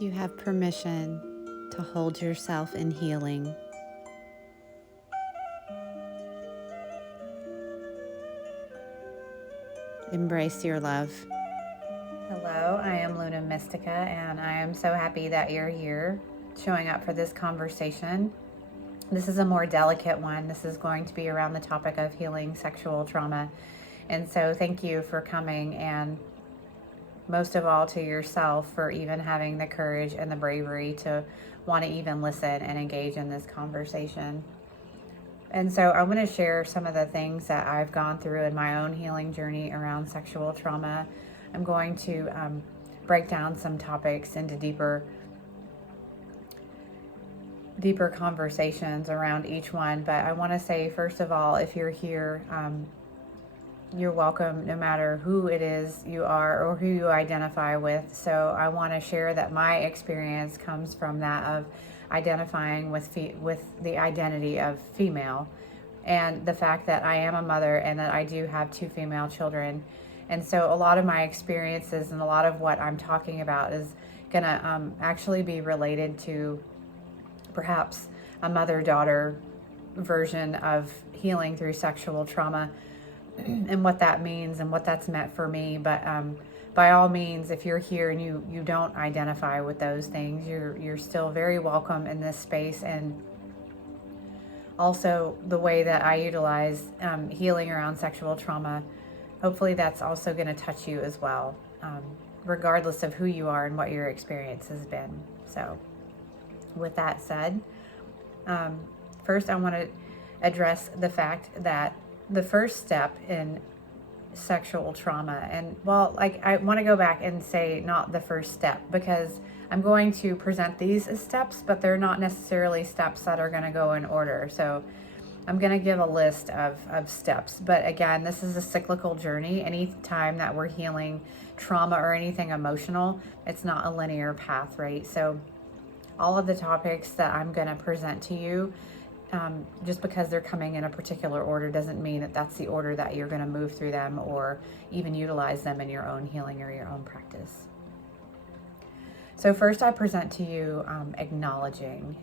You have permission to hold yourself in healing. Embrace your love. Hello, I am Luna Mystica, and I am so happy that you're here showing up for this conversation. This is a more delicate one. This is going to be around the topic of healing sexual trauma. And so thank you for coming, and most of all to yourself for even having the courage and the bravery to want to even listen and engage in this conversation. And so I'm going to share some of the things that I've gone through in my own healing journey around sexual trauma. I'm going to break down some topics into deeper conversations around each one. But I want to say, first of all, if you're here, you're welcome no matter who it is you are or who you identify with. So I want to share that my experience comes from that of identifying with the identity of female, and the fact that I am a mother and that I do have 2 female children. And so a lot of my experiences and a lot of what I'm talking about is gonna actually be related to perhaps a mother-daughter version of healing through sexual trauma, and what that means and what that's meant for me. But by all means, if you're here and you don't identify with those things, you're still very welcome in this space. And also the way that I utilize healing around sexual trauma, hopefully that's also going to touch you as well, regardless of who you are and what your experience has been. So with that said, first I want to address the fact that the first step in sexual trauma, and well, like, I want to go back and say not the first step, because I'm going to present these as steps, but they're not necessarily steps that are going to go in order. So I'm going to give a list of steps. But again, this is a cyclical journey. Any time that we're healing trauma or anything emotional, it's not a linear path, right? So all of the topics that I'm going to present to you, just because they're coming in a particular order doesn't mean that that's the order that you're going to move through them or even utilize them in your own healing or your own practice. So first I present to you acknowledging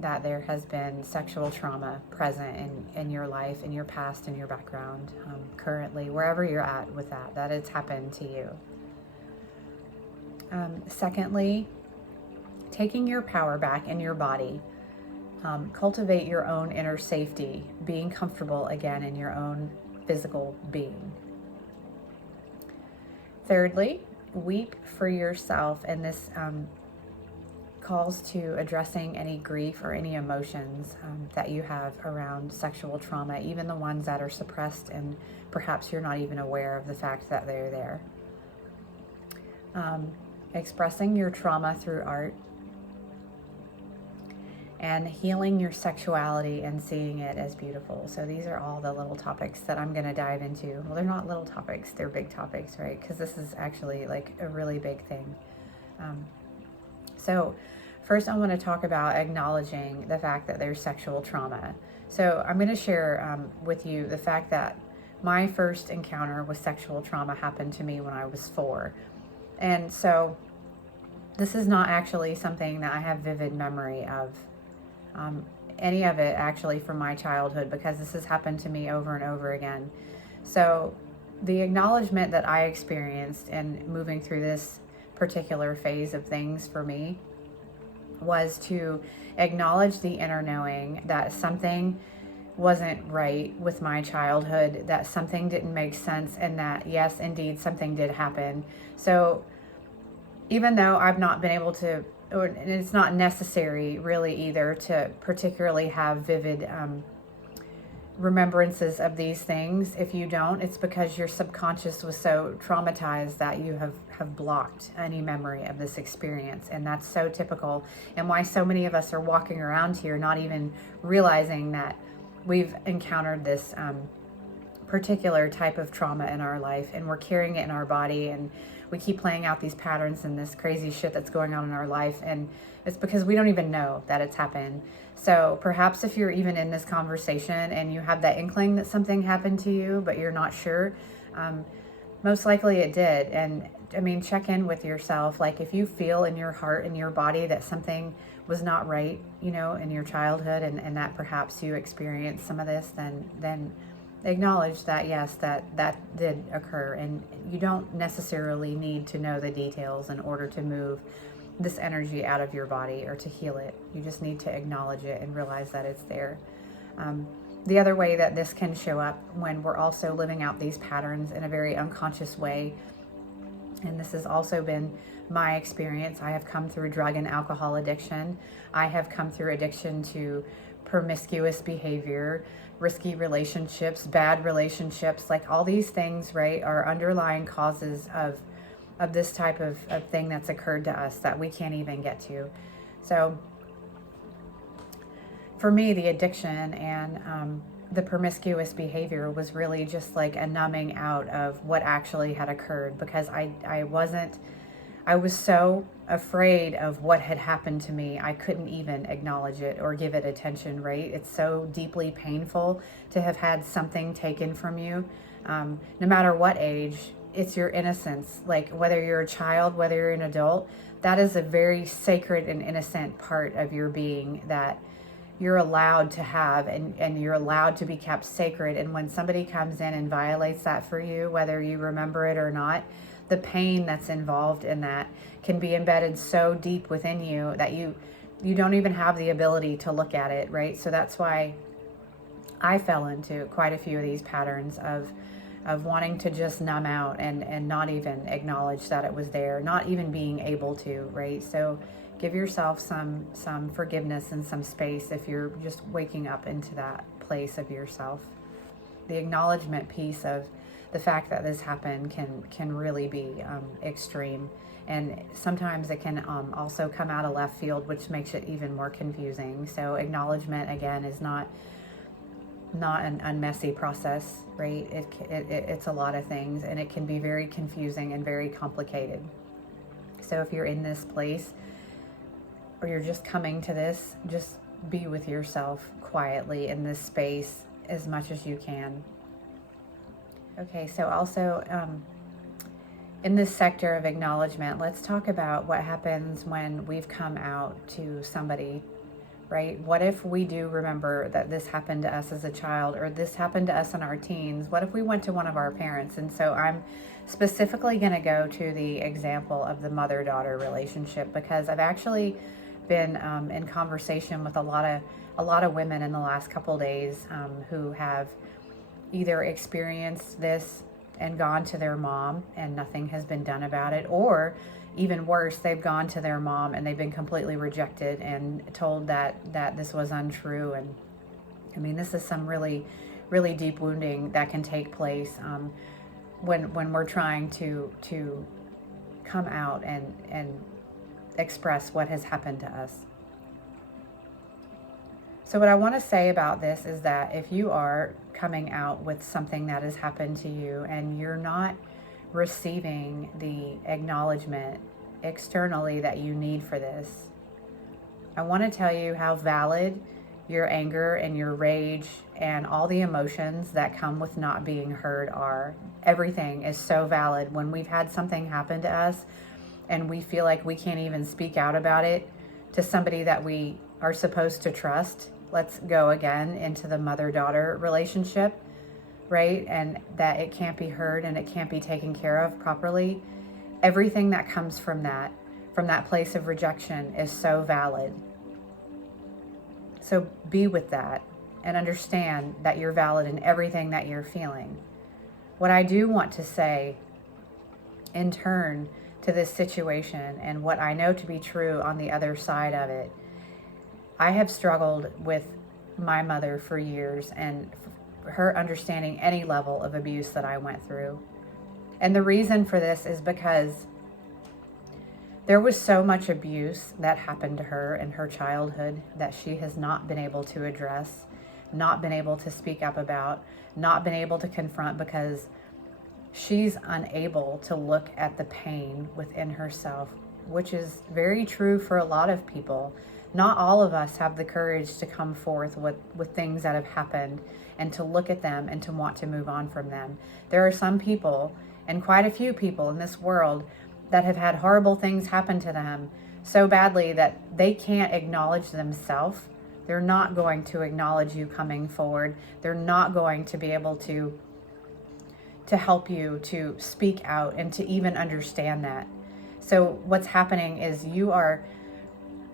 that there has been sexual trauma present in your life, in your past, in your background, currently, wherever you're at with that it's happened to you. Secondly, taking your power back in your body. Cultivate your own inner safety, being comfortable again in your own physical being. Thirdly, weep for yourself, and this calls to addressing any grief or any emotions that you have around sexual trauma, even the ones that are suppressed and perhaps you're not even aware of the fact that they're there. Expressing your trauma through art, and healing your sexuality and seeing it as beautiful. So these are all the little topics that I'm going to dive into. Well, they're not little topics, they're big topics, right? Because this is actually like a really big thing. So first I want to talk about acknowledging the fact that there's sexual trauma. So I'm going to share with you the fact that my first encounter with sexual trauma happened to me when I was 4. And so this is not actually something that I have vivid memory of. Any of it actually from my childhood, because this has happened to me over and over again. So the acknowledgement that I experienced in moving through this particular phase of things for me was to acknowledge the inner knowing that something wasn't right with my childhood, that something didn't make sense, and that yes, indeed, something did happen. So even though I've not been able to, and it's not necessary really either to particularly have vivid remembrances of these things. If you don't, it's because your subconscious was so traumatized that you have blocked any memory of this experience. And that's so typical, and why so many of us are walking around here not even realizing that we've encountered this particular type of trauma in our life, and we're carrying it in our body, and we keep playing out these patterns and this crazy shit that's going on in our life, and it's because we don't even know that it's happened. So perhaps if you're even in this conversation and you have that inkling that something happened to you, but you're not sure, most likely it did. And I mean, check in with yourself. Like, if you feel in your heart and your body that something was not right, you know, in your childhood, and that perhaps you experienced some of this, then acknowledge that, yes, that did occur. And you don't necessarily need to know the details in order to move this energy out of your body or to heal it. You just need to acknowledge it and realize that it's there. The other way that this can show up when we're also living out these patterns in a very unconscious way, and this has also been my experience. I have come through drug and alcohol addiction. I have come through addiction to promiscuous behavior, risky relationships, bad relationships, like all these things, right, are underlying causes of this type of thing that's occurred to us that we can't even get to. So for me, the addiction and the promiscuous behavior was really just like a numbing out of what actually had occurred, because I was so afraid of what had happened to me. I couldn't even acknowledge it or give it attention, right? It's so deeply painful to have had something taken from you, no matter what age. It's your innocence. Like, whether you're a child, whether you're an adult, that is a very sacred and innocent part of your being that you're allowed to have, and you're allowed to be kept sacred. And when somebody comes in and violates that for you, whether you remember it or not, the pain that's involved in that can be embedded so deep within you that you don't even have the ability to look at it, right? So that's why I fell into quite a few of these patterns of wanting to just numb out and not even acknowledge that it was there, not even being able to, right? So give yourself some forgiveness and some space if you're just waking up into that place of yourself. The acknowledgement piece of the fact that this happened can really be extreme, and sometimes it can also come out of left field, which makes it even more confusing. So acknowledgement, again, is not an unmessy process, right? It's a lot of things, and it can be very confusing and very complicated. So if you're in this place, or you're just coming to this, just be with yourself quietly in this space as much as you can. Okay, so also in this sector of acknowledgement, let's talk about what happens when we've come out to somebody, right? What if we do remember that this happened to us as a child, or this happened to us in our teens? What if we went to one of our parents? And so I'm specifically going to go to the example of the mother-daughter relationship, because I've actually been in conversation with a lot of women in the last couple days who have either experienced this and gone to their mom and nothing has been done about it, or even worse, they've gone to their mom and they've been completely rejected and told that this was untrue. And I mean, this is some really, really deep wounding that can take place when we're trying to come out and express what has happened to us. So what I want to say about this is that if you are coming out with something that has happened to you and you're not receiving the acknowledgement externally that you need for this, I want to tell you how valid your anger and your rage and all the emotions that come with not being heard are. Everything is so valid. When we've had something happen to us and we feel like we can't even speak out about it to somebody that we are supposed to trust, let's go again into the mother-daughter relationship, right? And that it can't be heard and it can't be taken care of properly. Everything that comes from that place of rejection is so valid. So be with that and understand that you're valid in everything that you're feeling. What I do want to say in turn to this situation and what I know to be true on the other side of it, I have struggled with my mother for years and her understanding any level of abuse that I went through. And the reason for this is because there was so much abuse that happened to her in her childhood that she has not been able to address, not been able to speak up about, not been able to confront, because she's unable to look at the pain within herself, which is very true for a lot of people. Not all of us have the courage to come forth with things that have happened and to look at them and to want to move on from them. There are some people and quite a few people in this world that have had horrible things happen to them so badly that they can't acknowledge themselves. They're not going to acknowledge you coming forward. They're not going to be able to help you to speak out and to even understand that. So what's happening is you are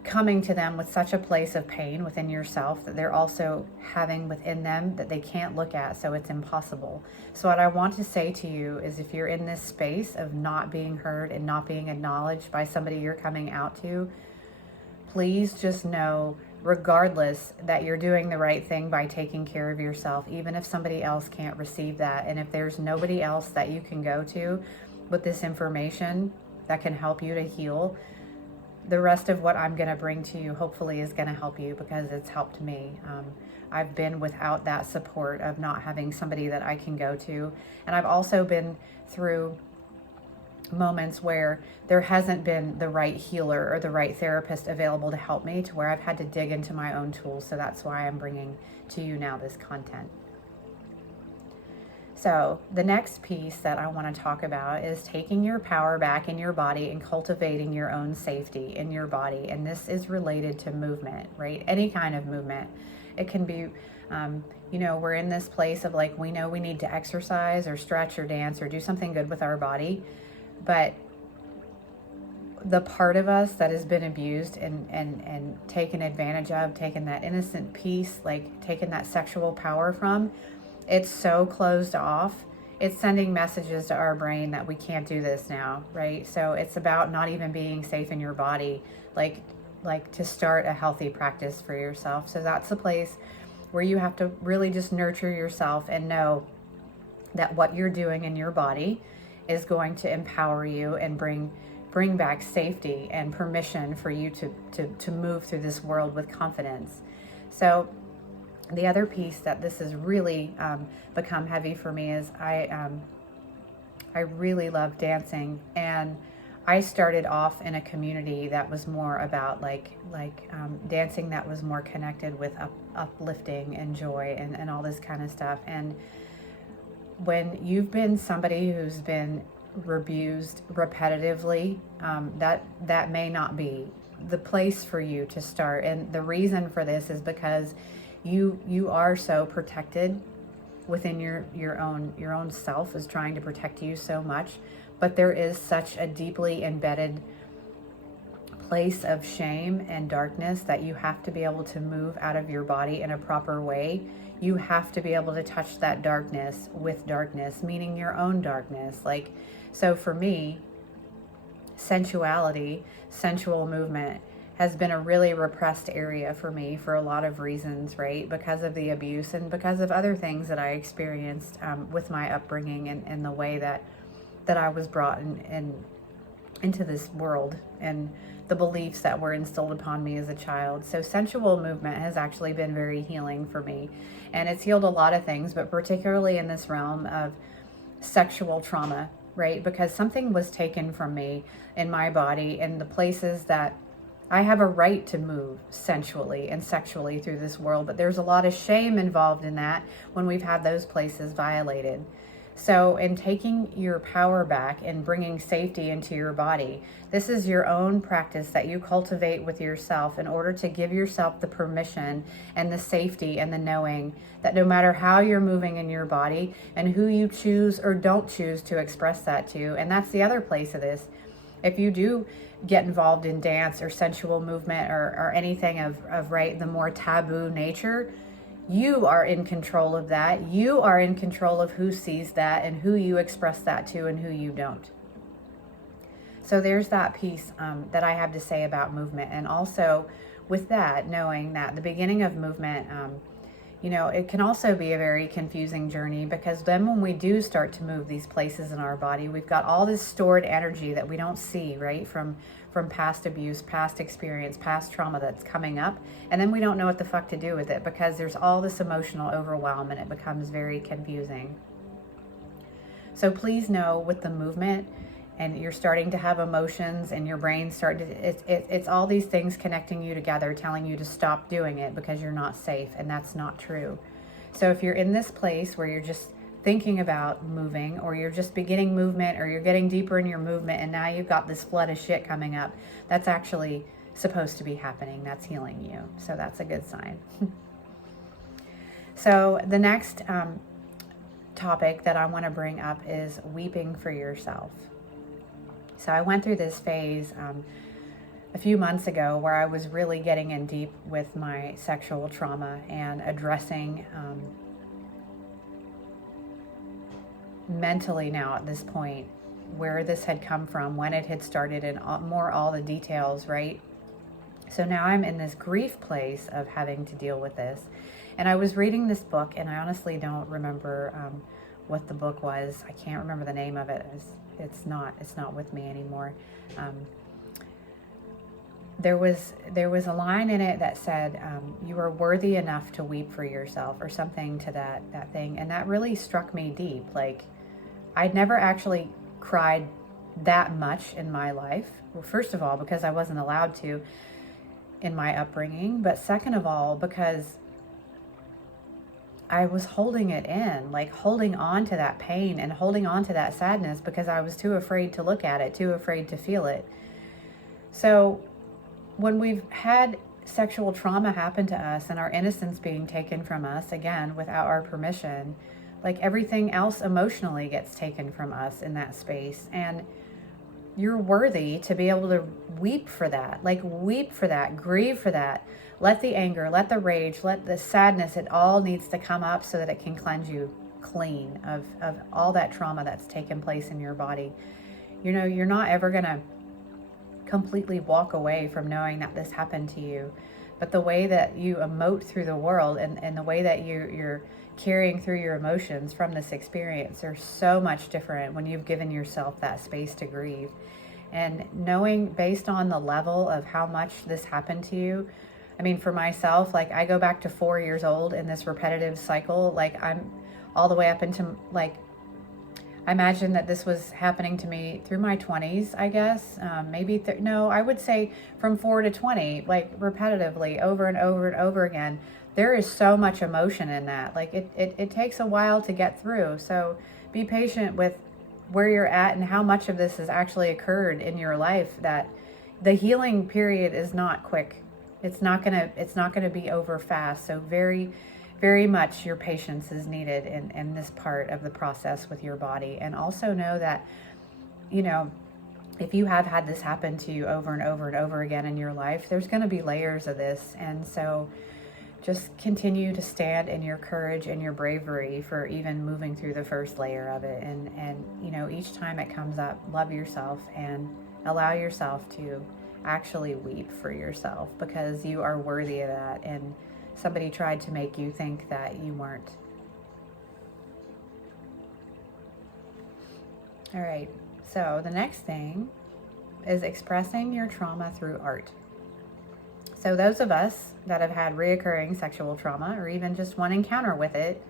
coming to them with such a place of pain within yourself that they're also having within them that they can't look at, so it's impossible. So what I want to say to you is, if you're in this space of not being heard and not being acknowledged by somebody you're coming out to, please just know, regardless, that you're doing the right thing by taking care of yourself, even if somebody else can't receive that. And if there's nobody else that you can go to with this information that can help you to heal, the rest of what I'm going to bring to you hopefully is going to help you, because it's helped me. I've been without that support of not having somebody that I can go to. And I've also been through moments where there hasn't been the right healer or the right therapist available to help me, to where I've had to dig into my own tools. So that's why I'm bringing to you now this content. So the next piece that I want to talk about is taking your power back in your body and cultivating your own safety in your body. And this is related to movement, right? Any kind of movement. It can be, we're in this place of like, we know we need to exercise or stretch or dance or do something good with our body. But the part of us that has been abused and taken advantage of, taken that innocent piece, like taken that sexual power from, it's so closed off. It's sending messages to our brain that we can't do this now, right? So it's about not even being safe in your body, like to start a healthy practice for yourself. So that's the place where you have to really just nurture yourself and know that what you're doing in your body is going to empower you and bring back safety and permission for you to move through this world with confidence. So the other piece that this has really become heavy for me is I really love dancing, and I started off in a community that was more about dancing that was more connected with uplifting and joy and all this kind of stuff. And when you've been somebody who's been abused repetitively, that may not be the place for you to start. And the reason for this is because you are so protected within your own self is trying to protect you so much, but there is such a deeply embedded place of shame and darkness that you have to be able to move out of your body in a proper way. You have to be able to touch that darkness with darkness, meaning your own darkness. So for me, sensual movement has been a really repressed area for me for a lot of reasons, right? Because of the abuse and because of other things that I experienced with my upbringing and the way that I was brought into this world and the beliefs that were instilled upon me as a child. So sensual movement has actually been very healing for me. And it's healed a lot of things, but particularly in this realm of sexual trauma, right? Because something was taken from me in my body in the places that I have a right to move sensually and sexually through this world, but there's a lot of shame involved in that when we've had those places violated. So in taking your power back and bringing safety into your body, this is your own practice that you cultivate with yourself in order to give yourself the permission and the safety and the knowing that no matter how you're moving in your body and who you choose or don't choose to express that to, and that's the other place of this, if you do get involved in dance or sensual movement or anything of right, the more taboo nature, you are in control of that. You are in control of who sees that and who you express that to and who you don't. So there's that piece that I have to say about movement. And also with that, knowing that the beginning of movement, it can also be a very confusing journey, because then when we do start to move these places in our body, we've got all this stored energy that we don't see, right? From past abuse, past experience, past trauma that's coming up. And then we don't know what the fuck to do with it because there's all this emotional overwhelm and it becomes very confusing. So please know with the movement, and you're starting to have emotions and your brain it's all these things connecting you together, telling you to stop doing it because you're not safe, and that's not true. So if you're in this place where you're just thinking about moving, or you're just beginning movement, or you're getting deeper in your movement, and now you've got this flood of shit coming up, that's actually supposed to be happening. That's healing you. So that's a good sign. So the next topic that I want to bring up is weeping for yourself. So I went through this phase a few months ago where I was really getting in deep with my sexual trauma and addressing mentally now at this point where this had come from, when it had started, and all the details, right? So now I'm in this grief place of having to deal with this. And I was reading this book, and I honestly don't remember what the book was. I can't remember the name of it. It's not with me anymore. There was a line in it that said, you are worthy enough to weep for yourself, or something to that thing. And that really struck me deep. Like, I'd never actually cried that much in my life. Well, first of all, because I wasn't allowed to in my upbringing. But second of all, because I was holding it in, like holding on to that pain and holding on to that sadness because I was too afraid to look at it, too afraid to feel it. So when we've had sexual trauma happen to us and our innocence being taken from us, again, without our permission, like everything else emotionally gets taken from us in that space. And you're worthy to be able to weep for that, like weep for that, grieve for that. Let the anger, let the rage, let the sadness, it all needs to come up so that it can cleanse you clean of all that trauma that's taken place in your body. You know, you're not ever going to completely walk away from knowing that this happened to you. But the way that you emote through the world and the way that you're carrying through your emotions from this experience are so much different when you've given yourself that space to grieve. And knowing based on the level of how much this happened to you, I mean, for myself, like I go back to 4 years old in this repetitive cycle. Like I'm all the way up into like, I imagine that this was happening to me through my 20s, I guess. No, I would say from 4 to 20, like repetitively over and over and over again. There is so much emotion in that. Like it takes a while to get through. So be patient with where you're at and how much of this has actually occurred in your life, that the healing period is not quick. It's not gonna be over fast. So very, very much your patience is needed in this part of the process with your body. And also know that, you know, if you have had this happen to you over and over and over again in your life, there's gonna be layers of this. And so just continue to stand in your courage and your bravery for even moving through the first layer of it. And you know, each time it comes up, love yourself and allow yourself to actually weep for yourself, because you are worthy of that. And somebody tried to make you think that you weren't. All right, so the next thing is expressing your trauma through art. So those of us that have had reoccurring sexual trauma, or even just one encounter with it,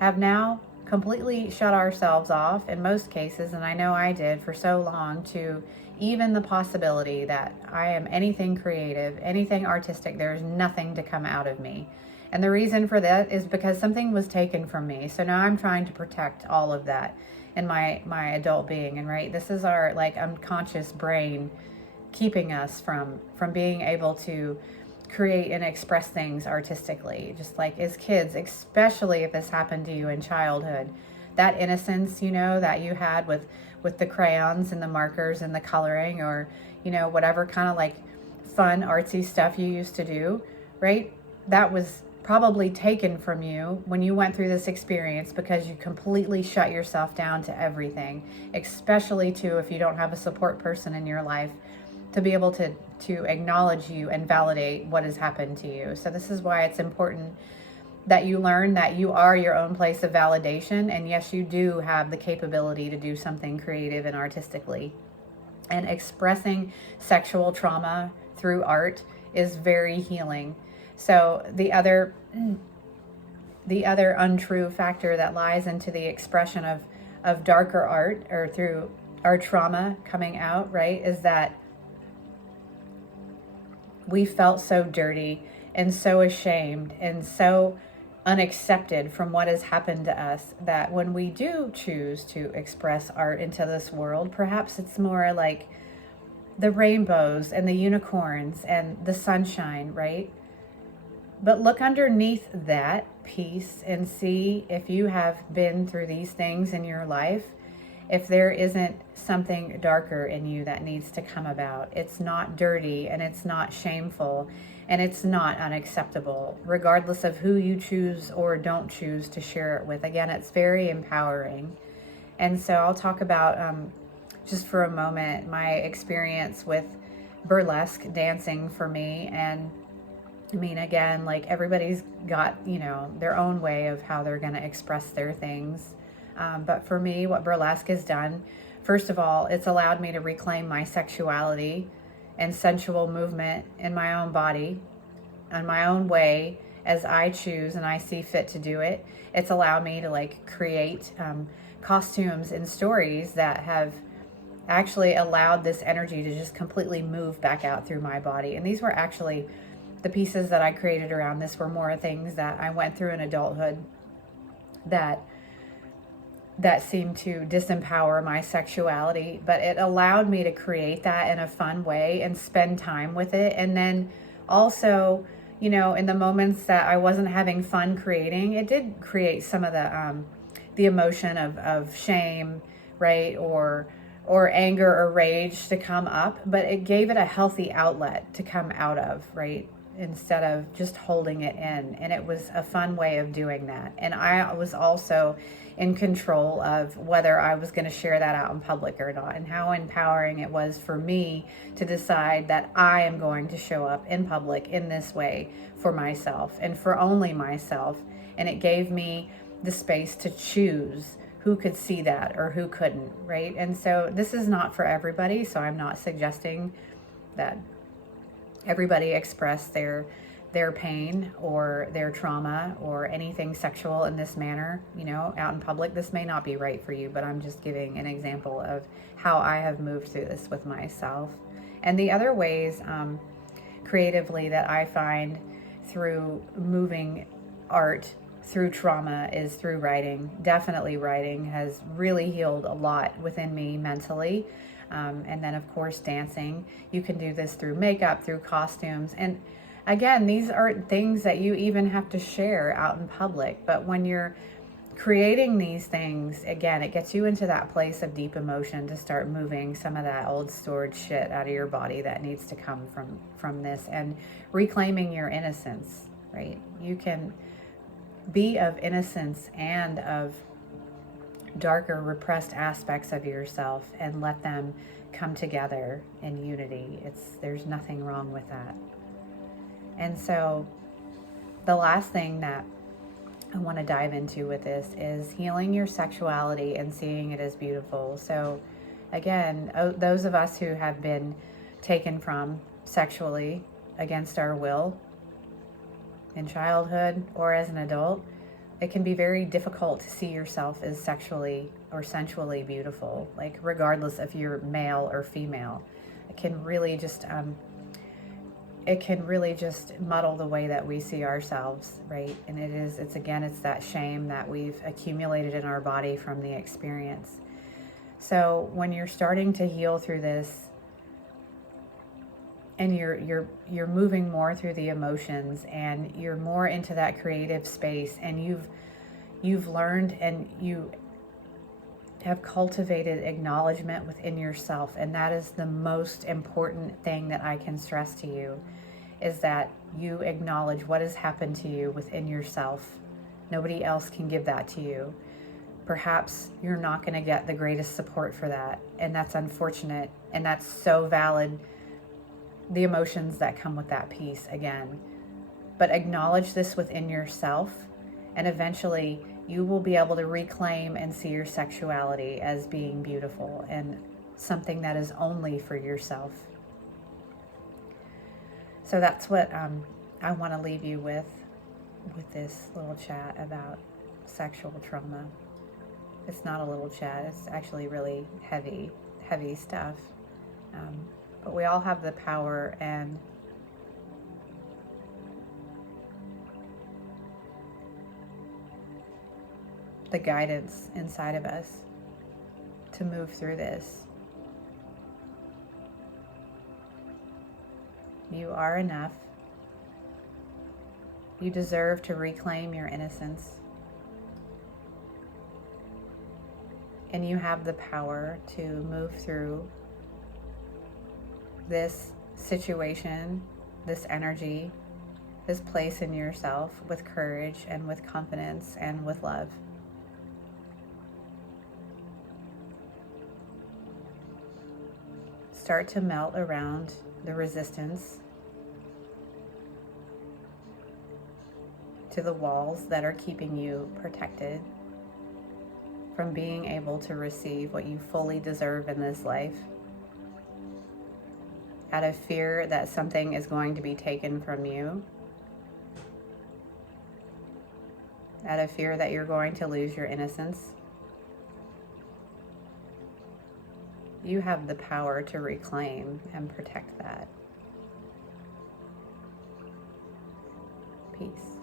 have now completely shut ourselves off in most cases, and I know I did for so long, to even the possibility that I am anything creative, anything artistic. There's nothing to come out of me. And the reason for that is because something was taken from me. So now I'm trying to protect all of that in my adult being. And right, this is our like unconscious brain keeping us from being able to create and express things artistically. Just like as kids, especially if this happened to you in childhood, that innocence, you know, that you had with the crayons and the markers and the coloring, or, you know, whatever kind of like fun artsy stuff you used to do, right? That was probably taken from you when you went through this experience, because you completely shut yourself down to everything, especially too if you don't have a support person in your life to be able to acknowledge you and validate what has happened to you. So this is why it's important that you learn that you are your own place of validation. And yes, you do have the capability to do something creative and artistically. And expressing sexual trauma through art is very healing. So the other untrue factor that lies into the expression of darker art, or through our trauma coming out, right, is that we felt so dirty and so ashamed and so unaccepted from what has happened to us, that when we do choose to express art into this world, perhaps it's more like the rainbows and the unicorns and the sunshine, right? But look underneath that piece and see if you have been through these things in your life, if there isn't something darker in you that needs to come about. It's not dirty, and it's not shameful, and it's not unacceptable, regardless of who you choose or don't choose to share it with. Again, it's very empowering. And so I'll talk about, just for a moment, my experience with burlesque dancing for me. And I mean, again, like, everybody's got, their own way of how they're going to express their things. But for me, what burlesque has done, first of all, it's allowed me to reclaim my sexuality and sensual movement in my own body, in my own way, as I choose and I see fit to do it. It's allowed me to, like, create costumes and stories that have actually allowed this energy to just completely move back out through my body. And these were actually, the pieces that I created around this were more things that I went through in adulthood that seemed to disempower my sexuality, but it allowed me to create that in a fun way and spend time with it. And then also, in the moments that I wasn't having fun creating, it did create some of the emotion of shame, right? Or anger or rage to come up, but it gave it a healthy outlet to come out of, right? Instead of just holding it in. And it was a fun way of doing that. And I was also in control of whether I was going to share that out in public or not, and how empowering it was for me to decide that I am going to show up in public in this way for myself and for only myself. And it gave me the space to choose who could see that or who couldn't, right? And so this is not for everybody, so I'm not suggesting that everybody express their pain or their trauma or anything sexual in this manner, out in public. This may not be right for you, but I'm just giving an example of how I have moved through this with myself. And the other ways creatively that I find through moving art through trauma is through writing. Definitely writing has really healed a lot within me mentally. And then, of course, dancing. You can do this through makeup, through costumes. And again, these aren't things that you even have to share out in public. But when you're creating these things, again, it gets you into that place of deep emotion to start moving some of that old stored shit out of your body that needs to come from this, and reclaiming your innocence, right? You can be of innocence and of darker repressed aspects of yourself and let them come together in unity. There's nothing wrong with that. And so the last thing that I want to dive into with this is healing your sexuality and seeing it as beautiful. So again, those of us who have been taken from sexually against our will in childhood or as an adult, it can be very difficult to see yourself as sexually or sensually beautiful, like regardless if you're male or female. It can really just muddle the way that we see ourselves, right? And it's that shame that we've accumulated in our body from the experience. So when you're starting to heal through this, and you're moving more through the emotions, and you're more into that creative space, and you've learned and you have cultivated acknowledgement within yourself. And that is the most important thing that I can stress to you, is that you acknowledge what has happened to you within yourself. Nobody else can give that to you. Perhaps you're not going to get the greatest support for that, and that's unfortunate, and that's so valid, the emotions that come with that piece again. But acknowledge this within yourself, and eventually you will be able to reclaim and see your sexuality as being beautiful and something that is only for yourself. So that's what I want to leave you with this little chat about sexual trauma. It's not a little chat, it's actually really heavy stuff. But we all have the power and the guidance inside of us to move through this. You are enough. You deserve to reclaim your innocence. And you have the power to move through this situation, this energy, this place in yourself with courage and with confidence and with love. Start to melt around the resistance to the walls that are keeping you protected from being able to receive what you fully deserve in this life, out of fear that something is going to be taken from you, out of fear that you're going to lose your innocence. You have the power to reclaim and protect that. Peace.